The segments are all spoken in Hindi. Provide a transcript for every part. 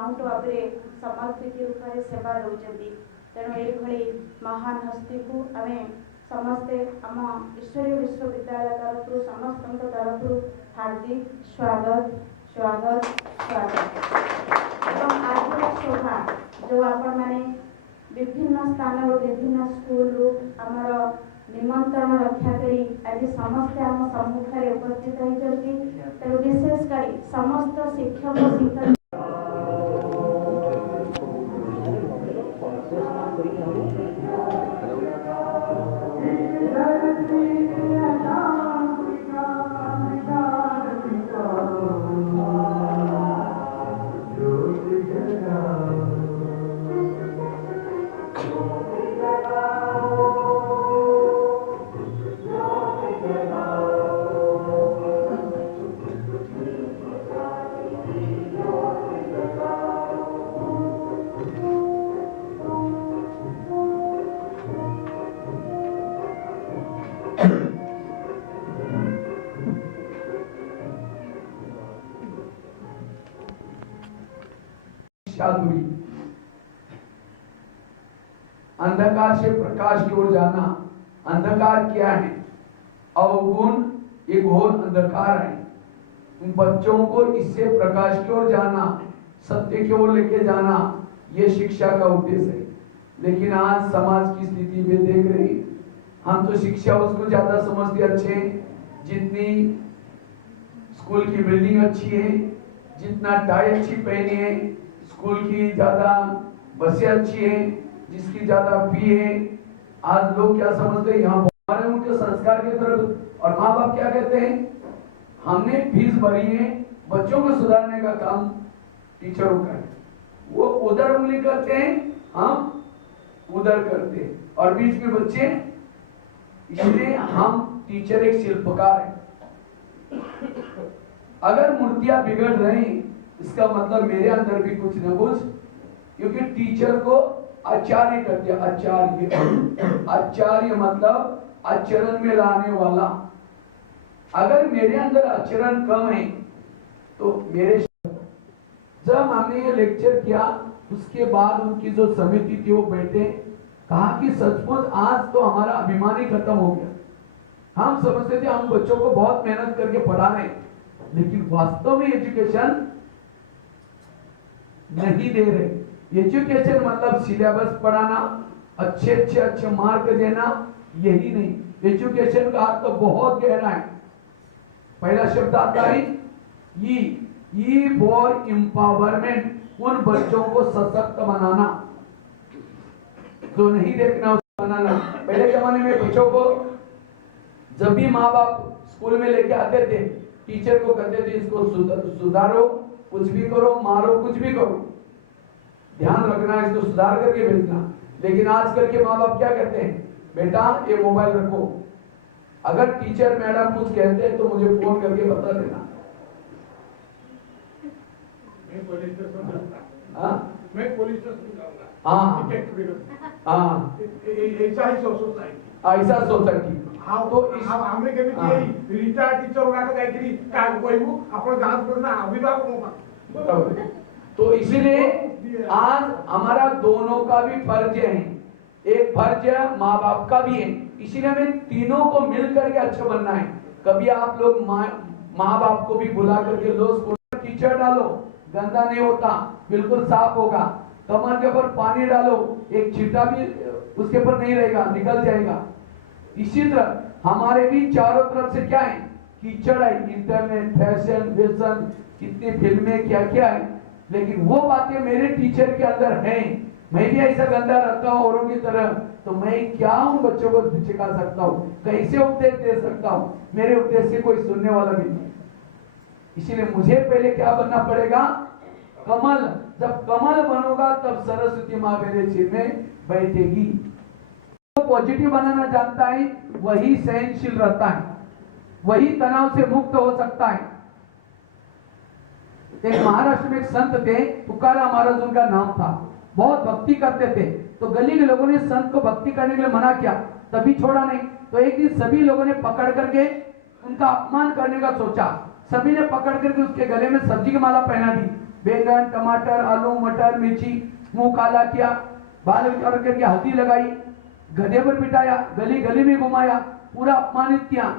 माउंट आबुरे समर्पित रूप में सेवा दौरान तेणु ये महान हस्ती को आम समस्ते आम ईश्वरीय विश्वविद्यालय तरफ समस्त तरफ हार्दिक स्वागत स्वागत स्वागत। आज शोभा जो आपण मैंने विभिन्न स्थान विभिन्न स्कूल आमर निमंत्रण रक्षा करी आज समस्ते आम सम्मुखें उपस्थित होती तेणु विशेषकर समस्त शिक्षक शिक्षक अंधकार से प्रकाश की ओर जाना। अंधकार क्या है? अवगुण एक घोर अंधकार है। बच्चों को इससे प्रकाश की ओर जाना, सत्य की ओर लेके जाना, ये शिक्षा का उद्देश्य है। लेकिन आज समाज की स्थिति में देख रही, हम तो शिक्षा उसको ज्यादा समझते अच्छे जितनी स्कूल की बिल्डिंग अच्छी है, जितना टाई अच्छी पहनी है, स्कूल की ज्यादा बसें अच्छी है, जिसकी ज्यादा फी है। आज लोग क्या समझते हैं, यहाँ हमारे उनके संस्कार की तरफ, और माँ बाप क्या कहते हैं, हमने फीस भरी है, बच्चों को सुधारने का काम टीचरों का है। वो उधर उंगली करते हैं, हम उधर करते हैं, और बीच में बच्चे। इसलिए हम टीचर एक शिल्पकार है। अगर मूर्तियां बिगड़ रही, इसका मतलब मेरे अंदर भी कुछ न कुछ, क्योंकि टीचर को आचार्य करते हैं। आचार्य मतलब आचरण में लाने वाला। अगर मेरे अंदर आचरण कम है तो मेरे, जब हमने ये लेक्चर किया उसके बाद उनकी जो समिति थी वो बैठे, कहा कि सचमुच आज तो हमारा अभिमान ही खत्म हो गया। हम समझते थे हम बच्चों को बहुत मेहनत करके पढ़ा रहे, लेकिन वास्तव में एजुकेशन नहीं दे रहे। एजुकेशन मतलब सिलेबस पढ़ाना, अच्छे मार्क देना, यही नहीं। एजुकेशन का अर्थ तो बहुत गहरा है। पहला शब्द आता है ई फॉर एम्पावरमेंट, उन बच्चों को सशक्त बनाना जो नहीं देखना उसको बनाना। पहले जमाने में बच्चों को जब भी माँ बाप स्कूल में लेके आते थे, टीचर को कहते थे इसको सुधारो, कुछ भी करो, मारो, कुछ भी करो, ध्यान रखना, इसको सुधार करके भेजना। लेकिन आजकल के माँ बाप क्या कहते हैं, बेटा ये मोबाइल रखो, अगर टीचर मैडम कुछ कहते हैं तो मुझे फोन करके बता देना। मैं पुलिस स्टेशन जाऊंगा। हाँ, ऐसा ही सोसाइटी, ऐसा सोसाइटी। हाँ, तो हमें कभी रिटायर्ड टीचर होगा तो कहीं क्या कोई वो अपना जांच करना अभिभावक होगा। तो इसीलिए आज हमारा दोनों का भी फर्ज है, एक फर्ज माँ बाप का भी है। इसीलिए हमें तीनों को मिल करके अच्छा बनना है। कभी आप लोग माँ बाप को भी बुला करके लो स्कूल में टीचर डालो, गंदा नहीं होता, बिल्कुल साफ होगा। कमर के ऊपर पानी डालो, एक छींटा भी उसके ऊपर नहीं रहेगा, निकल जाएगा। इसी तरह हमारे भी चारों तरफ से क्या है, कीचड़ है, इंटरनेट, फैशन, कितनी फिल्में, क्या क्या है। लेकिन वो बातें मेरे टीचर के अंदर हैं। मैं भी ऐसा गंदा रहता हूँ औरों की तरह, तो मैं क्या उन बच्चों को सिखा सकता हूँ, कैसे उपदेश दे सकता हूँ? मेरे उपदेश से कोई सुनने वाला भी नहीं। इसीलिए मुझे पहले क्या बनना पड़ेगा, कमल। जब कमल बनूंगा तब सरस्वती माँ मेरे सिर में बैठेगी। तो पॉजिटिव बनाना जानता है वही सहनशील रहता है, वही तनाव से मुक्त हो सकता है। एक महाराष्ट्र में एक संत थे, तुकाराम महाराज उनका नाम था, बहुत भक्ति करते थे। तो गली के लोगों ने संत को भक्ति करने के लिए मना किया, तभी छोड़ा नहीं। तो एक दिन सभी लोगों ने पकड़ करके उनका अपमान करने का सोचा। सभी ने पकड़ करके उसके गले में सब्जी की माला पहना दी बैंगन, टमाटर, आलू, मटर, मिर्ची, मुंह काला किया, बाल करके हल्दी लगाई, गधे पर बिठाया, गली गली में घुमाया, पूरा अपमानित किया,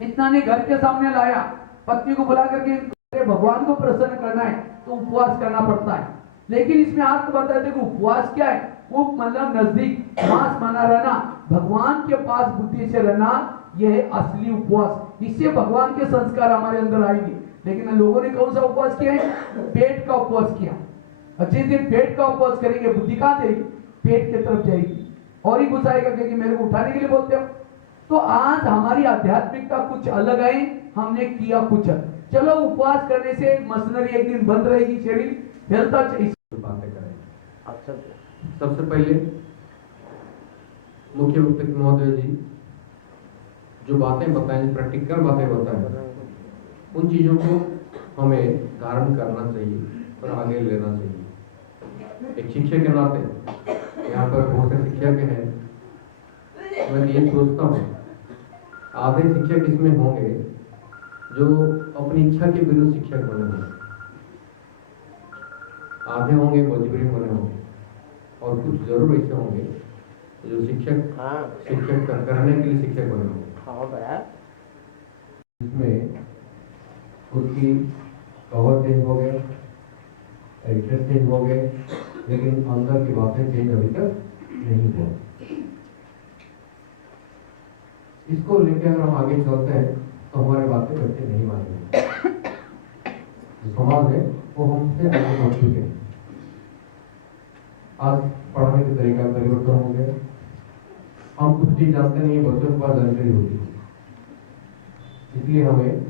इतना नहीं घर के सामने लाया, पत्नी को बुला करके भगवान को प्रसन्न करना है तो उपवास करना पड़ता है। लेकिन इसमें आपको बता दें कि उपवास क्या है, वो मतलब नजदीक मांस बना रहना, भगवान के पास बुद्धि से रहना, यह है असली उपवास। इससे भगवान के संस्कार हमारे अंदर आएंगे। लेकिन लोगों ने कौन सा उपवास किया है? पेट का उपवास किया। अच्छे से पेट का उपवास करेंगे, बुद्धि कहां जाएगी? पेट की तरफ जाएगी और ही घुसाएगा क्योंकि मेरे को उठाने के लिए बोलते हो। तो आज हमारी आध्यात्मिकता कुछ अलग है, हमने किया कुछ। चलो उपवास करने से मशीनरी एक दिन बंद रहेगी, शरीर हिलता बातें करें। सबसे पहले मुख्य वक्ता महोदय जी जो बातें बताएं, प्रैक्टिकल बातें बताएं, उन चीजों को हमें धारण करना चाहिए और आगे लेना चाहिए। एक शिक्षक के नाते यहाँ पर बहुत से शिक्षक हैं, मैं ये सोचता हूँ आधे शिक्षक इसमें होंगे जो अपनी इच्छा के विरुद्ध शिक्षक बने होंगे, आधे होंगे मजबूरी बने होंगे, और कुछ जरूर ऐसे होंगे जो शिक्षक करने के लिए शिक्षक बने होंगे। इसमें खुद की कवर चेंज हो गए, एड्रेस चेंज हो गए, लेकिन अंदर की बातें चेंज अभी तक नहीं हुआ। इसको लेकर अगर हम आगे चलते हैं तो हमारी बातें बच्चे नहीं मानेंगे। जो समाज है वो हमसे आगे बढ़ चुके हैं। आज पढ़ाने के तरीका परिवर्तन हो गया, हम कुछ भी जानते नहीं, बच्चों के पास जानकारी होती है, इसलिए हमें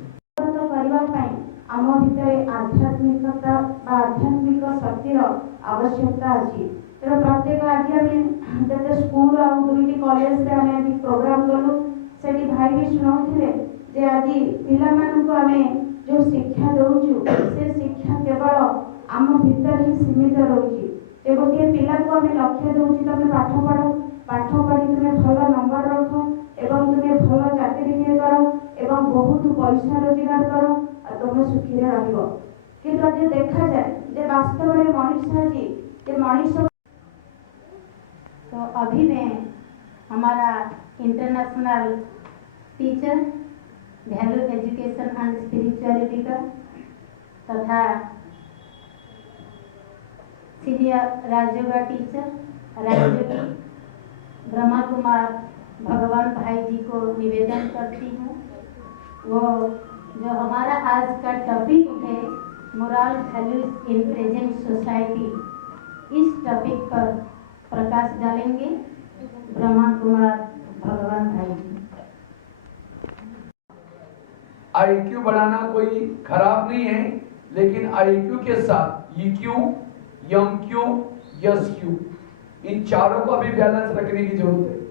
आम भितर आध्यात्मिकता आध्यात्मिक शक्तिर आवश्यकता अच्छी। तेणु प्रत्येक आज आम जब स्कूल आ दुईटी कॉलेज आम प्रोग्राम कलु से भाई भी शुणाऊे जे आज पिलामानंकु आमे जो शिक्षा दउचु से शिक्षा केवल आम भितर ही सीमित रहुची। जे गोटे पिला को आमे लक्ष्य दउची तमे पाठ पढ़ो, पाठ पढ़ी तुमे भल नंबर रख एवं तुमे भल चाकरी करो एवं बहुत पैसा रोजगार करो और तुम सुखी रहिबो। किंतु आज देखा जाए जे वास्तव में मनुष्य जी जे मनुष्य। तो अभी में हमारा international teacher value education and spirituality का तथा सीनियर राज्य का टीचर राज्य की ब्रह्मा कुमार भगवान भाई जी को निवेदन करती हूँ, वो जो हमारा आज का टॉपिक है moral values in present society, इस टॉपिक पर प्रकाश डालेंगे ब्रह्मा कुमार भगवान भाई जी। आईक्यू बढ़ाना कोई खराब नहीं है, लेकिन आईक्यू के साथ ईक्यू, एमक्यू, एसक्यू इन चारों को भी बैलेंस रखने की जरूरत है।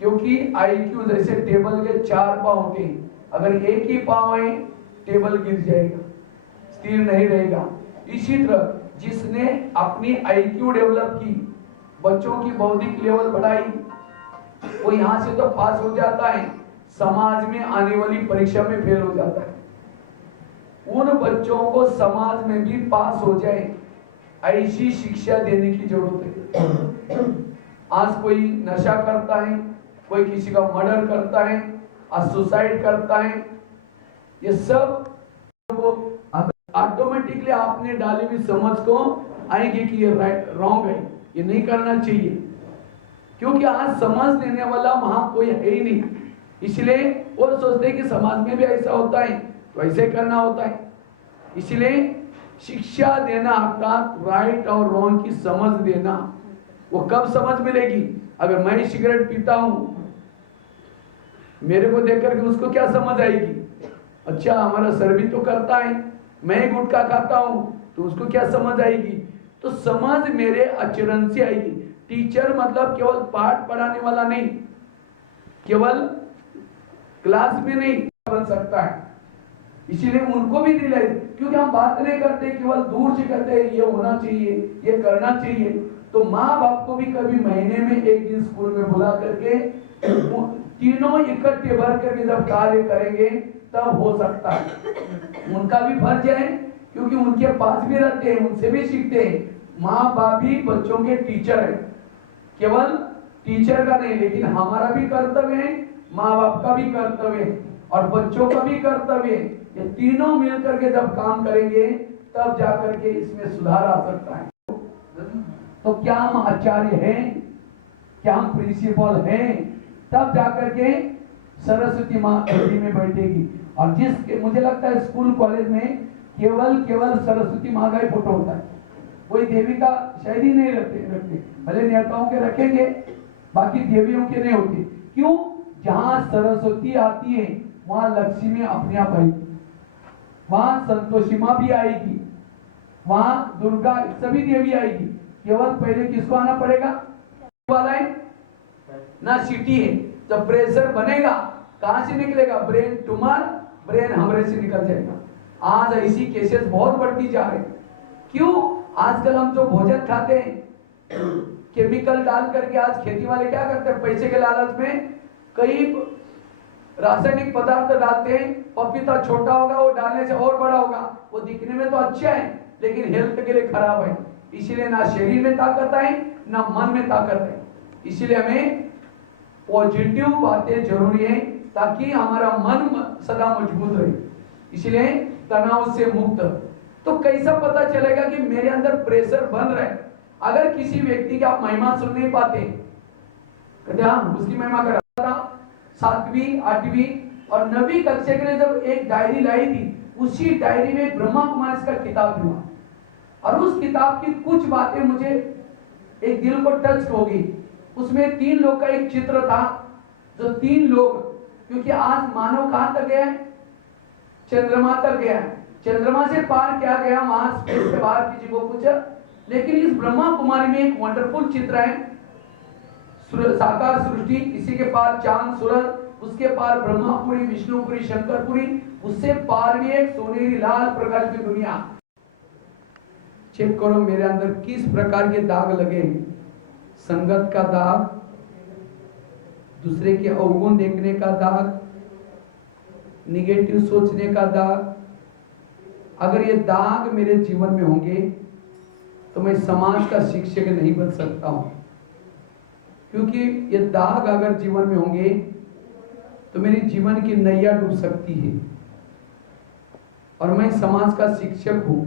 क्योंकि आईक्यू जैसे टेबल के 4 पांव होते हैं, अगर एक ही पांव है टेबल गिर जाएगा, स्थिर नहीं रहेगा। इसी तरह जिसने अपनी आईक्यू डेवलप की, बच्चों की बौद्धिक लेवल बढ़ाई, वो यहां से तो पास हो जाता है, समाज में आने वाली परीक्षा में फेल हो जाता है। उन बच्चों को समाज में भी पास हो जाए ऐसी शिक्षा देने की जरूरत है। आज कोई नशा करता है, कोई किसी का मर्डर करता है, आज सुसाइड करता है, ये सब ऑटोमेटिकली आपने डाली हुई समझ को आएगी कि ये राइट रॉन्ग है, ये नहीं करना चाहिए। क्योंकि आज समझ देने वाला वहां कोई है ही नहीं, इसलिए वो सोचते हैं कि समाज में भी ऐसा होता है तो ऐसे करना होता है। इसलिए शिक्षा देना अर्थात राइट और रॉन्ग की समझ देना, वो कब समझ मिलेगी? अगर मैं सिगरेट पीता हूं, मेरे को देख करके उसको क्या समझ आएगी? अच्छा हमारा सर भी तो करता है, मैं गुटखा खाता हूं तो उसको क्या समझ आएगी? तो समझ मेरे आचरण से आएगी। टीचर मतलब केवल पाठ पढ़ाने वाला नहीं, केवल क्लास में नहीं बन सकता है, इसीलिए उनको भी दिलाई। क्योंकि हम बात नहीं करते, केवल दूर से कहते हैं ये होना चाहिए, ये करना चाहिए। तो माँ बाप को भी कभी महीने में एक दिन स्कूल में बुला करके तीनों इकट्ठे भर करके जब कार्य करेंगे तब हो सकता है। उनका भी फर्ज है क्योंकि उनके पास भी रहते हैं, उनसे भी सीखते हैं। माँ बाप भी बच्चों के टीचर है, केवल टीचर का नहीं, लेकिन हमारा भी कर्तव्य है, माँ बाप का भी कर्तव्य है और बच्चों का भी कर्तव्य है। ये तीनों मिलकर के जब काम करेंगे तब जाकर के इसमें सुधार आ सकता है। तो क्या हम आचार्य हैं, क्या हम प्रिंसिपल हैं, तब जाकर के सरस्वती माँ हृदय में बैठेगी। और जिसके मुझे लगता है स्कूल कॉलेज में केवल सरस्वती माँ का ही फोटो होता है, कोई देवी का शायद ही नहीं रखते। भले नेताओं के रखेंगे, बाकी देवियों के नहीं होते। क्यों? जहां सरस्वती आती है वहां लक्ष्मी अपने आप आएगी, वहां संतोषी माँ भी आएगी, वहां दुर्गा, सभी देवी आएगी। केवल पहले किसको आना पड़ेगा? वाला है ना, सिटी है। जब प्रेशर बनेगा कहां से निकलेगा? ब्रेन ट्यूमर, ब्रेन हमरे से निकल जाएगा। आज ऐसी केसेस बहुत बढ़ती जा रही। क्यों? आजकल हम जो भोजन खाते हैं केमिकल डाल करके, आज खेती वाले क्या करते हैं, पैसे के लालच में कई रासायनिक पदार्थ डालते हैं। पपीता छोटा होगा, वो डालने से और बड़ा होगा, वो दिखने में तो अच्छा है लेकिन हेल्थ के लिए खराब है। इसीलिए ना शरीर में ताकत है ना मन में ताकत है। इसीलिए हमें पॉजिटिव बातें जरूरी है ताकि हमारा मन सदा मजबूत रहे। इसलिए तनाव से मुक्त। तो कैसा पता चलेगा कि मेरे अंदर प्रेशर बन रहा है? अगर किसी व्यक्ति की आप महिमा सुन नहीं पाते, कहते हाँ उसकी महिमा कर रहा था, 7वीं 8वीं और 9वीं कक्षा के लिए जब एक डायरी लाई थी, उसी डायरी में ब्रह्मा कुमारी का किताब हुआ और उस किताब की कुछ बातें मुझे एक दिल को टच हो गई। उसमें 3 लोग का एक चित्र था, जो 3 लोग, क्योंकि आज मानव कहां तक गया है? चंद्रमा तक गया है। चंद्रमा से पार क्या गया, वहां स्पेस से बाहर किसी को कुछ, लेकिन इस ब्रह्मा कुमारी में एक वंडरफुल चित्र है, साकार सृष्टि, इसी के पार चांद सूरज, उसके पार ब्रह्मापुरी, विष्णुपुरी, शंकरपुरी, उससे पार भी एक सोनेरी लाल प्रकाश की दुनिया। चेक करो मेरे अंदर किस प्रकार के दाग लगे। संगत का दाग, दूसरे के अवगुण देखने का दाग, निगेटिव सोचने का दाग। अगर ये दाग मेरे जीवन में होंगे तो मैं समाज का शिक्षक नहीं बन सकता हूं, क्योंकि ये दाग अगर जीवन में होंगे तो मेरे जीवन की नैया डूब सकती है। और मैं समाज का शिक्षक हूं,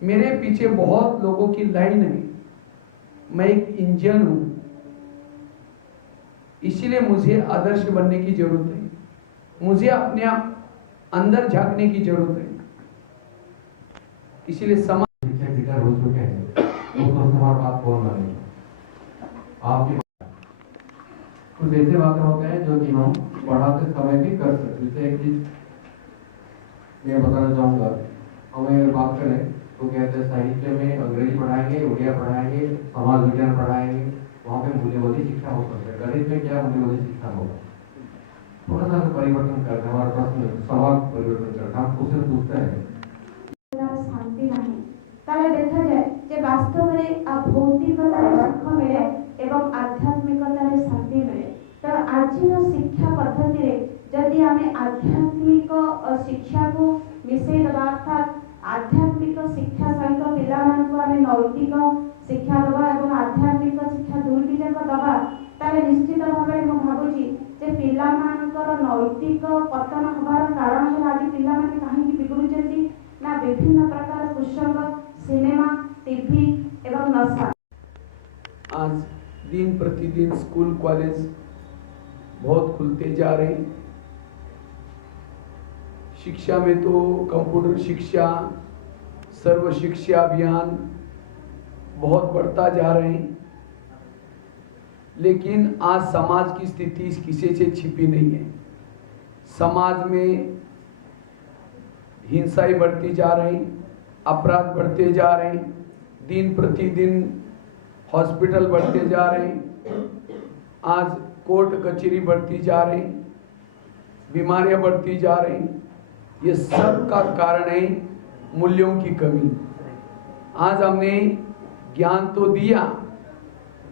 मेरे पीछे बहुत लोगों की लाइन है, मैं एक इंजन हूं। इसीलिए मुझे आदर्श बनने की जरूरत है, मुझे अपने अंदर झांकने की जरूरत है। इसीलिए समाज हो चुके हैं तो बात बोल रहे हैं आपकी कुछ ऐसे बातें होते हैं जो कि हम पढ़ाते समय भी कर सकते। जैसे एक चीज मैं बताना चाहूँगा, हमें बात करें तो कहते हैं साहित्य में अंग्रेजी पढ़ाएंगे, उड़िया पढ़ाएंगे, समाज विज्ञान पढ़ाएंगे, वहाँ पे मूल्यवादी शिक्षा हो सकता है। गणित में क्या मूल्यवादी शिक्षा होगा? थोड़ा सा परिवर्तन करते हैं, हमारा प्रश्न सवाल परिवर्तन करते हैं। हम उससे पूछते हैं शांति नहीं ताले देखा जाए जे वास्तव में भौतिकतार सुख मिले एवं आध्यात्मिकतार शांति मिले। तो आजिर शिक्षा पद्धति रे जदि आमे आध्यात्मिक शिक्षा को मिसेई दबा, अर्थात आध्यात्मिक शिक्षा सहित पिला मानक आमे नैतिक शिक्षा दबा एवं आध्यात्मिक शिक्षा दुईटी जाक दबा, ताले निश्चित भाव में भावुची जे पिला मानकर नैतिक पतन हबार कारण है आदि पिला माने काहे बिगुडुचंती ना विभिन्न प्रकार कुसंग, सिनेमा, टीवी एवं नशा। आज दिन प्रतिदिन स्कूल कॉलेज बहुत खुलते जा रहे हैं। शिक्षा में तो कंप्यूटर शिक्षा, सर्व शिक्षा अभियान बहुत बढ़ता जा रहे हैं, लेकिन आज समाज की स्थिति किसी से छिपी नहीं है। समाज में हिंसाएं बढ़ती जा रही, अपराध बढ़ते जा रहे हैं, दिन प्रतिदिन हॉस्पिटल बढ़ते जा रहे हैं, आज कोर्ट कचहरी बढ़ती जा रही, बीमारियां बढ़ती जा रही। ये सब का कारण है मूल्यों की कमी। आज हमने ज्ञान तो दिया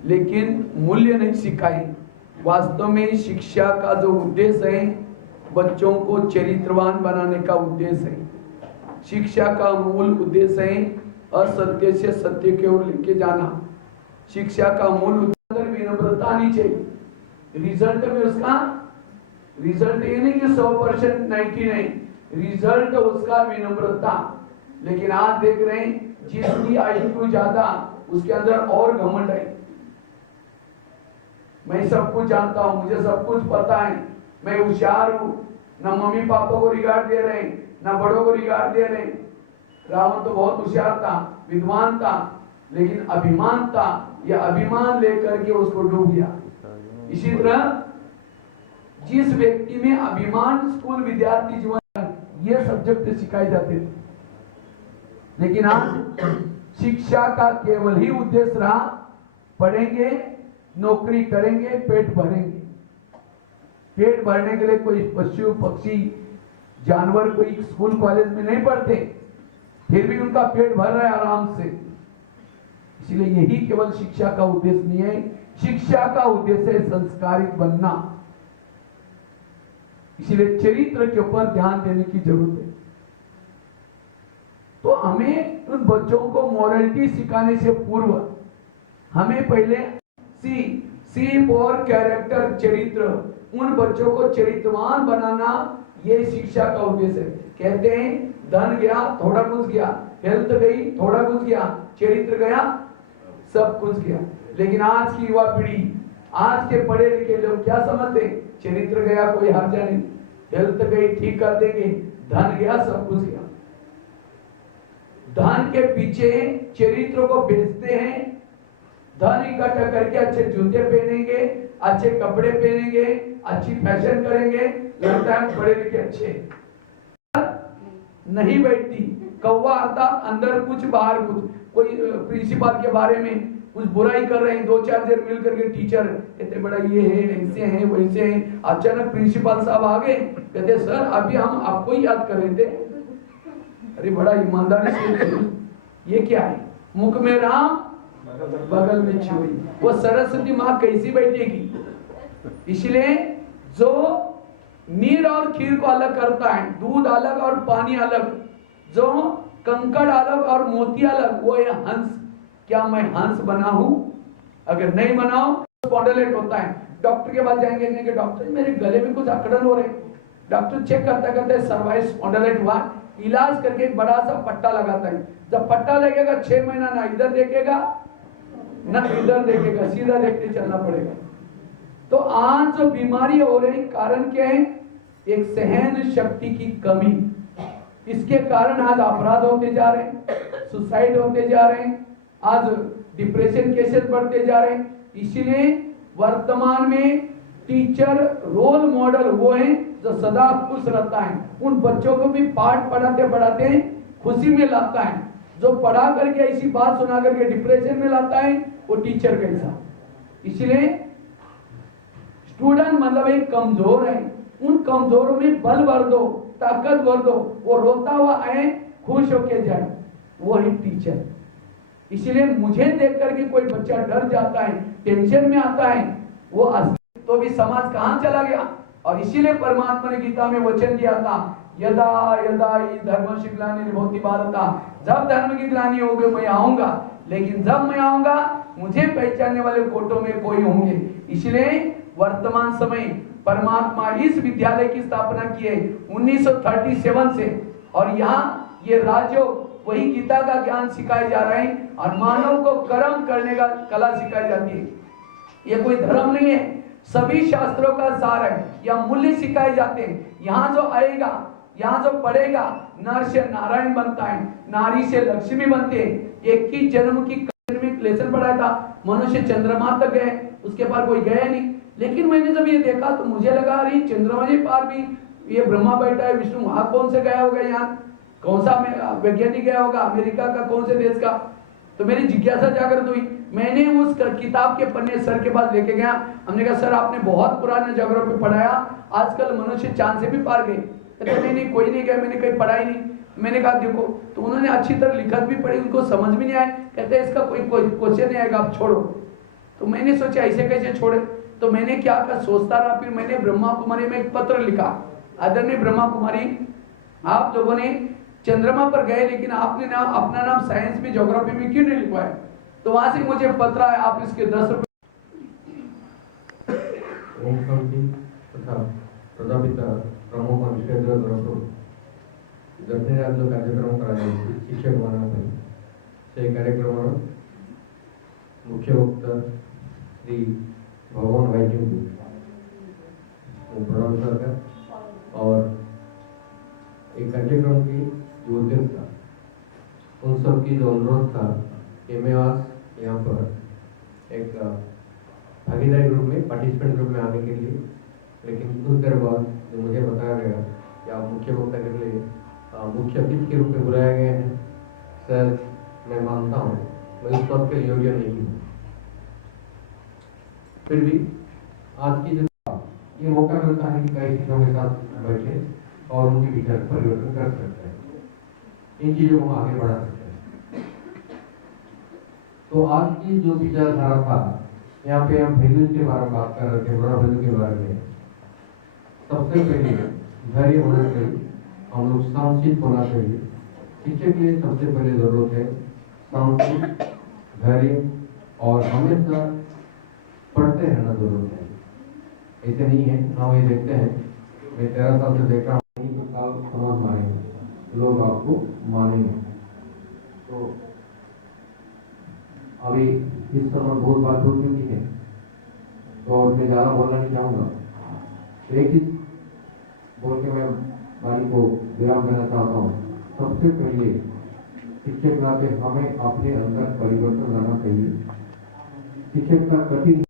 लेकिन मूल्य नहीं सिखाए। वास्तव में शिक्षा का जो उद्देश्य है बच्चों को चरित्रवान बनाने का उद्देश्य है। शिक्षा का मूल उद्देश्य है असत्य से सत्य की ओर लेके जाना। शिक्षा का मूल उद्देश्य विनम्रता आनी चाहिए। रिजल्ट में उसका रिजल्ट ये नहीं कि 100% 99, रिजल्ट उसका विनम्रता। लेकिन आज देख रहे हैं जिसकी IQ ज्यादा उसके अंदर और घमंड है। मैं सब कुछ जानता हूं, मुझे सब कुछ पता है, मैं होशियार हूं। ना मम्मी पापा को रिगार्ड दे रहे हैं, ना बड़ों को रिगार्ड दे रहे हैं। रावण तो बहुत होशियार था, विद्वान था, लेकिन अभिमान था। यह अभिमान लेकर के उसको डूब गया। इसी तरह जिस व्यक्ति में अभिमान, स्कूल विद्यार्थी जीवन ये सब्जेक्ट सिखाए जाते थे, लेकिन आज शिक्षा का केवल ही उद्देश्य रहा पढ़ेंगे, नौकरी करेंगे, पेट भरेंगे। पेट भरने के लिए कोई पशु पक्षी जानवर कोई स्कूल कॉलेज में नहीं पढ़ते, फिर भी उनका पेट भर रहा है आराम से। इसलिए यही केवल शिक्षा का उद्देश्य नहीं है। शिक्षा का उद्देश्य है संस्कारित बनना। इसलिए चरित्र के ऊपर ध्यान देने की जरूरत है। तो हमें उन बच्चों को मोरलिटी सिखाने से पूर्व हमें पहले सी फॉर कैरेक्टर, चरित्र, उन बच्चों को चरित्रवान बनाना, ये शिक्षा का उद्देश्य है। कहते हैं धन गया थोड़ा कुछ गया, हेल्थ गई थोड़ा कुछ गया, चरित्र गया सब कुछ गया। लेकिन आज की युवा पीढ़ी, आज के पढ़े लिखे लोग क्या समझते हैं? चरित्र गया कोई हर्जा नहीं, हेल्थ गई ठीक कर देंगे, धन गया सब कुछ गया। धन के पीछे चरित्र को बेचते हैं। धन इकट्ठा करके अच्छे जूते पहनेंगे, अच्छे कपड़े पहनेंगे, अच्छी फैशन करेंगे, लगता है पढ़े लिखे अच्छे। नहीं बैठती, कौवा आता अंदर कुछ बाहर कुछ। कोई प्रिंसिपल के बारे में कुछ बुराई कर रहे हैं, 2-4 जन मिल करके टीचर कहते बड़ा ये है, ऐसे हैं वैसे हैं। अचानक प्रिंसिपल साहब आ गए, कहते सर अभी हम आपको ही याद कर रहे थे। अरे बड़ा ईमानदारी से, ये क्या है? मुख में राम बगल में छुरी। वो सरस्वती माँ कैसी बैठेगी? इसलिए जो नीर और खीर को अलग करता है, दूध अलग और पानी अलग, जो कंकड़ अलग और मोती अलग, वो है हंस। क्या मैं हंस बना हूं? अगर नहीं बनाओ स्पॉन्डिलाइट होता है। डॉक्टर के पास जाएंगे, कहेंगे डॉक्टर मेरे गले में कुछ अकड़न हो रहे। डॉक्टर चेक करता करते सर्वाइकल स्पॉन्डिलाइट हुआ, इलाज करके एक बड़ा सा पट्टा लगाता है। जब पट्टा लगेगा 6 महीना ना इधर देखेगा ना इधर देखेगा, सीधा देखते चलना पड़ेगा। तो आज जो बीमारी हो रही, कारण क्या है? एक सहन शक्ति की कमी। इसके कारण आज अपराध होते जा रहे हैं, सुसाइड होते जा रहे हैं, आज डिप्रेशन केसेस बढ़ते जा रहे हैं। इसीलिए वर्तमान में टीचर रोल मॉडल वो है जो सदा खुश रहता है। उन बच्चों को भी पाठ पढ़ाते पढ़ाते खुशी में लाता है। जो पढ़ा करके ऐसी बात सुना करके डिप्रेशन में लाता है, वो टीचर कैसा। इसलिए स्टूडेंट मतलब एक कमजोर है, उन कमजोरों में बल भर दो, ताकत भर दो, वो रोता हुआ आए, खुश होके जाए, वो है टीचर। इसलिए मुझे देख करके कोई बच्चा डर जाता है, टेंशन में आता है, वो तो भी समाज कहां चला गया। और इसीलिए परमात्मा ने गीता में वचन दिया था, यदा यदा हि धर्मस्य ग्लानिर्भवति भारत, जब धर्म की ग्लानि होगी मैं आऊंगा, लेकिन जब मैं आऊंगा मुझे पहचानने वाले कोटों में कोई होंगे। इसलिए वर्तमान समय परमात्मा इस विद्यालय की स्थापना की है 1937 से, और यहाँ ये राज्य वही गीता का ज्ञान सिखाया जा रहा है और मानव को कर्म करने का कला सिखाई जाती है। ये कोई धर्म नहीं है, सभी शास्त्रों का सार है, या मूल्य सिखाए जाते हैं। यहाँ जो आएगा, यहाँ जो पढ़ेगा, नर से नारायण बनता है, नारी से लक्ष्मी बनते हैं। एक ही जन्म की लेसन पढ़ाया था, मनुष्य चंद्रमा तक गए, उसके पार कोई गया नहीं। लेकिन मैंने जब ये देखा तो मुझे लगा अरे चंद्रमा के पार भी ये ब्रह्मा बैठा है, विष्णु वहां कौन से गया होगा, यहाँ कौन सा वैज्ञानिक गया होगा, अमेरिका का कौन से देश का। तो मेरी जिज्ञासा जागृत हुई। मैंने उस किताब के पन्ने सर के पास लेके गया। हमने कहा सर आपने बहुत पुराने ज्योग्राफी पढ़ाया, आजकल मनुष्य चांद से भी पार गए। कहते नहीं कोई नहीं गया, मैंने कहीं पढ़ाई नहीं। मैंने कहा देखो, तो उन्होंने अच्छी तरह लिखत भी पढ़ी, उनको समझ भी नहीं आया। कहते इसका कोई क्वेश्चन नहीं आएगा, आप छोड़ो। तो मैंने सोचा ऐसे कैसे छोड़े। तो मैंने क्या कर सोचता रहा, फिर मैंने ब्रह्मा कुमारी में एक पत्र लिखा, आदरणीय ब्रह्मा कुमारी, आप लोगों ने चंद्रमा पर गए लेकिन आपने नाम अपना नाम साइंस में ज्योग्राफी में क्यों नहीं लिखवाया? तो वहां से मुझे पत्र आया, आप इसके 10 रुपए। ओम शांति तथा प्रजापिता प्रमुख विषयेंद्र द्वारा गणने राज्य कार्यक्रम करायचे शिक्षक मनापैकी से कार्यक्रम मुख्य वक्ता श्री भगवान भाई जी को प्रणाम करकर और एक कार्यक्रम की जो उद्देश्य था उन सब की जो अनुरोध था कि मैं आज यहाँ पर एक भागीदारी ग्रुप में पार्टिसिपेंट ग्रुप में आने के लिए, लेकिन कुछ देर बाद जो मुझे बताया गया कि आप मुख्य वक्ता के लिए मुख्य अतिथि के रूप में बुलाया गए हैं, सर मैं मानता हूँ मैं इस पद के योग्य नहीं हूँ। फिर भी आज की जो ये मौका मिलता है कि कई चीजों के साथ बैठे और उनके विचार परिवर्तन कर सकते हैं, इन चीजों को आगे बढ़ा सकते हैं। तो आज की जो विचारधारा था, यहाँ पे हम वैल्यूज के बारे में बात कर रहे थे, बड़ा वैल्यू के बारे में। सबसे पहले धैर्य होना चाहिए, हम लोग शांत होना चाहिए। शिक्षक के लिए सबसे पहले जरूरत है शांति, धैर्य और हमेशा पढ़ते रहना जरूरत है। ऐसे नहीं है हम ये देखते हैं, मैं 13 साल से देख रहा हूँ, आप समाज मानेंगे, लोग आपको मानेंगे। तो अभी इस समय बहुत बात हो चुकी है, तो और मैं ज़्यादा बोलना नहीं चाहूँगा। तो एक चीज बोल के मैं वाणी को विराम देना चाहता हूँ। सबसे पहले शिक्षक नाते हमें अपने अंदर परिवर्तन लाना चाहिए। शिक्षक का कठिन